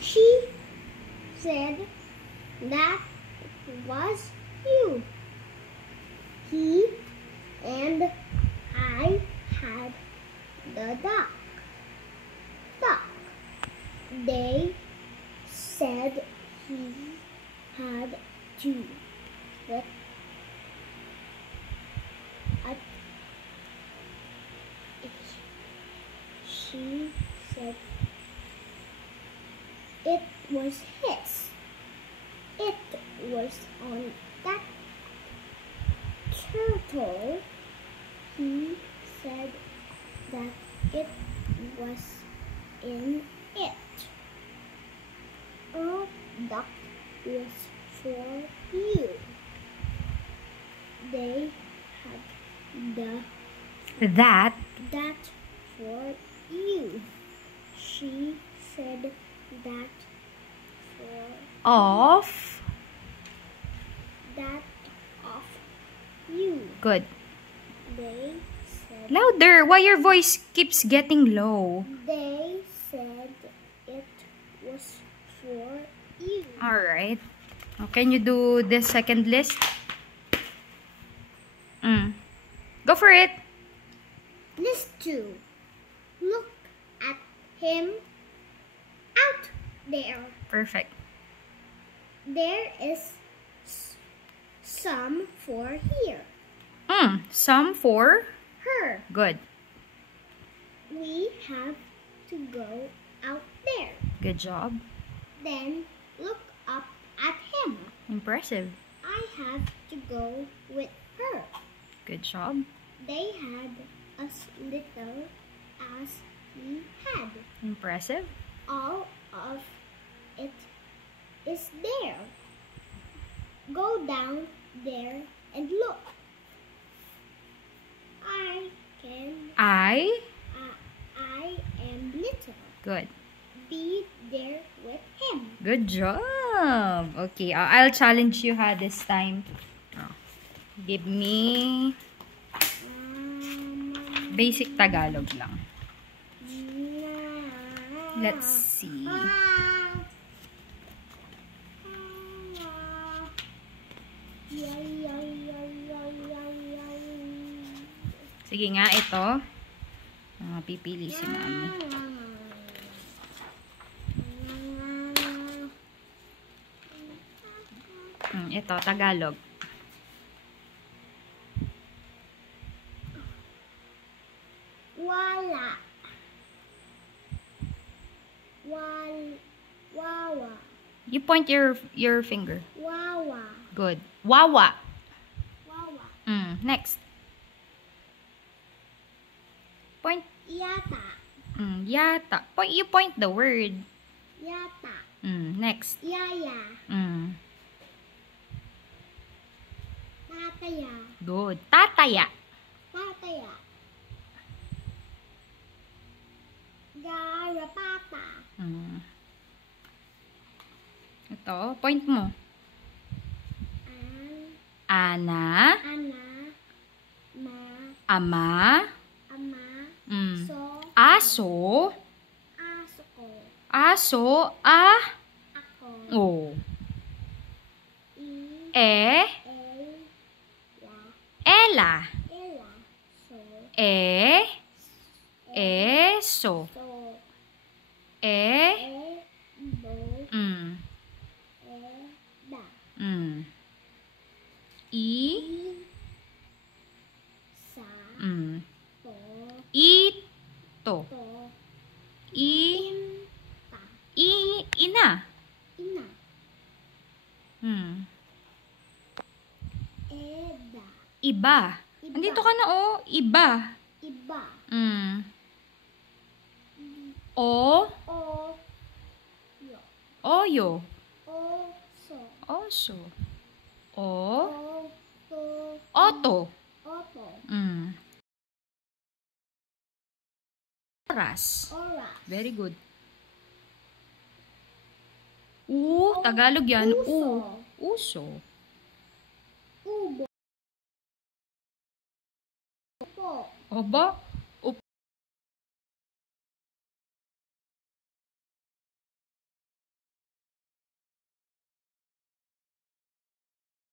She said that it was you. He and I had the duck. They said he had to look at it. She said it was his. It was on that turtle. He said that it was in it. A duck was for you. They had That for you. She said that of you. good. They said Louder. Why your voice keeps getting low? They said it was for you. Alright. Can you do the second list? Go for it. List 2. Look at him out there. Perfect. There is some for here. Some for Her. good. We have to go out there. Good job. Then look up at him. Impressive. I have to go with her. Good job. They had as little as he had. Impressive. All of it is there. Go down there and look. I am little. Good. Be there with him. Good job. Okay, I'll challenge you this time. Give me basic Tagalog lang. Let's see. Sige nga, ito. Pipili si Mami. Ito, Tagalog. Wala. Wawa. You point your finger. Wawa. Good. Wawa. Wawa. Next. Point. Yata. Yata. You point the word. Yata. Next. Yaya. Tataya. Good. Tataya. Tataya. Garapata. Ito. Point mo. Ana. Ama. So. Aso. Aso ko. Aso. Ako. O. Ela. Ela. So. Eso. So. Bo. Da. Sa. To. Ito. To. Inta. Ina. Ina. Eda. Iba. Andito ka na, Iba. Iba. O. Yo. Oyo. Oso. Oso. Oto. Oto. Oto. Oras. Oras. Very good. Tagalog yan. Uso. Uso. Ubo. Po. Oba.